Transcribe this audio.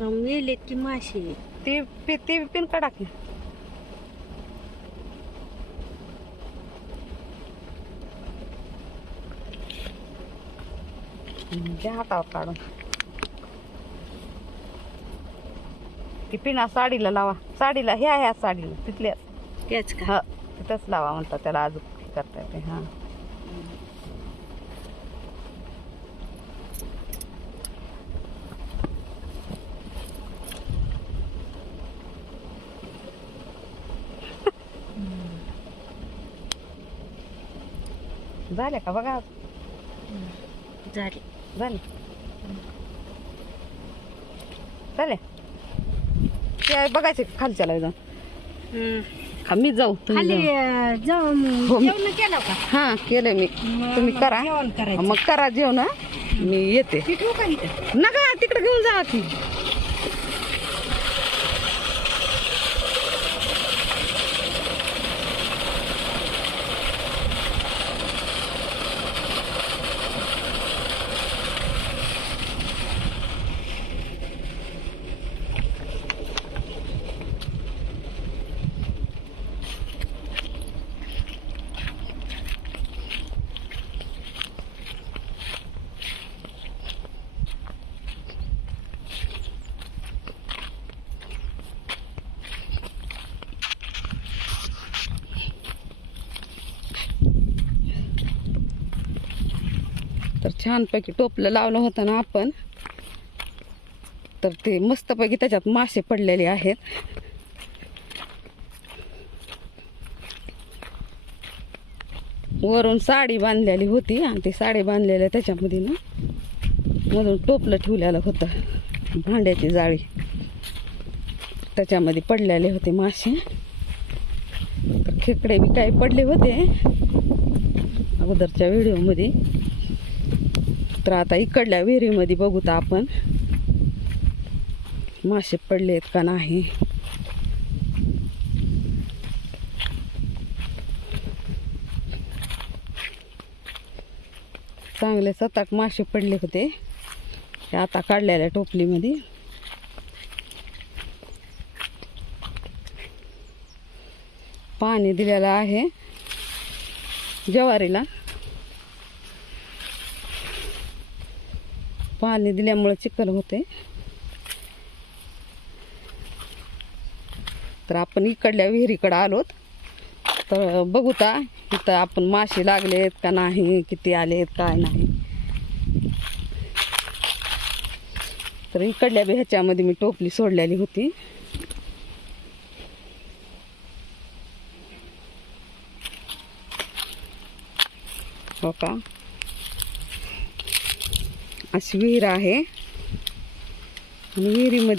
मेलेत की मासे. ती पिन काढा की. द्या हातावर काढून. ती पिना साडीला लावा. साडीला ह्या साडीला तिथल्या त्याच का? हा तिथंच लावा म्हणतात त्याला. अजून हे करता येते. हा झाले का बघा. झाले. झाले झाले. ते बघायचे खालच्याला जाऊन. हा मी जाऊ खाली जाऊन हो, मी- जेवण केलं का? हा केलंय मी. तुम्ही मग करा. जेवण करायचं. मग करा जेवण. मी येते. ती ठेवू का इथं? नका तिकडे घेऊन जा की. तर छानपैकी टोपलं लावलं होतं ना आपण. तर ते मस्तपैकी त्याच्यात मासे पडलेले आहेत. वरून साडी बांधलेली होती आणि ती साडी बांधलेल्या त्याच्यामध्ये ना मधून टोपलं ठेवलेलं होतं भांड्याची जाळी. त्याच्यामध्ये पडलेले होते मासे. तर खेकडे बी काही पडले होते अगोदरच्या व्हिडिओमध्ये. तर आता इकडल्या विहिरीमध्ये बघू तर आपण मासे पडलेत का नाही. चांगले 7-8 मासे पडले होते ते आता काढलेल्या टोपलीमध्ये. पाणी दिलेलं आहे ज्वारीला. पाणी दिल्यामुळे चिखल होते. तर आपण इकडल्या विहिरीकडे आलोत. तर बघू ता इथं आपण मासे लागलेत का नाही, किती आलेत काय नाही. तर इकडल्या बी ह्याच्यामध्ये मी टोपली सोडलेली होती. हो का. अशी विहीर आहे आणि विहिरीमध्ये